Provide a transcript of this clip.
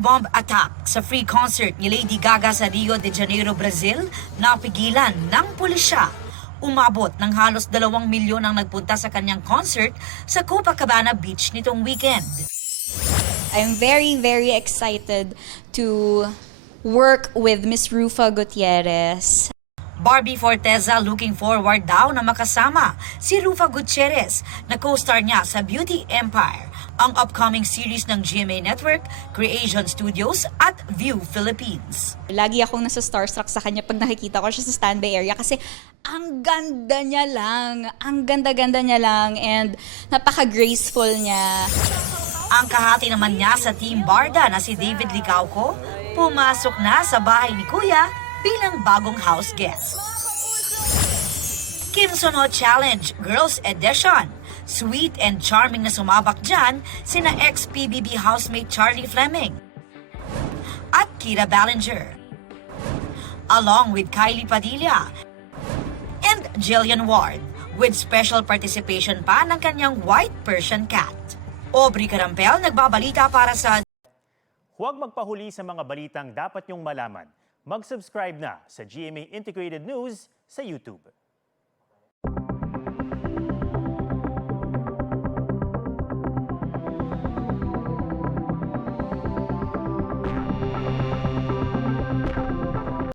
bomb attack sa free concert ni Lady Gaga sa Rio de Janeiro, Brazil, napigilan ng pulisya. Umabot ng halos 2 milyon ang nagpunta sa kanyang concert sa Copacabana Beach nitong weekend. I'm very, very excited to work with Miss Rufa Gutierrez. Barbie Forteza looking forward daw na makasama si Rufa Gutierrez na co-star niya sa Beauty Empire, ang upcoming series ng GMA Network, Creation Studios at View Philippines. Lagi akong nasa starstruck sa kanya pag nakikita ko siya sa standby area kasi ang ganda niya lang, ang ganda-ganda niya lang and napaka-graceful niya. Ang kahati naman niya sa Team Barda na si David Licauco, pumasok na sa bahay ni Kuya bilang bagong house guest. Kim Sono Challenge Girls Edition. Sweet and charming na sumabak dyan sina ex-PBB housemate Charlie Fleming at Kira Ballinger, along with Kylie Padilla and Jillian Ward, with special participation pa ng kanyang white Persian cat. Aubrey Carampel nagbabalita para sa... Huwag magpahuli sa mga balitang dapat niyong malaman. Mag-subscribe na sa GMA Integrated News sa YouTube.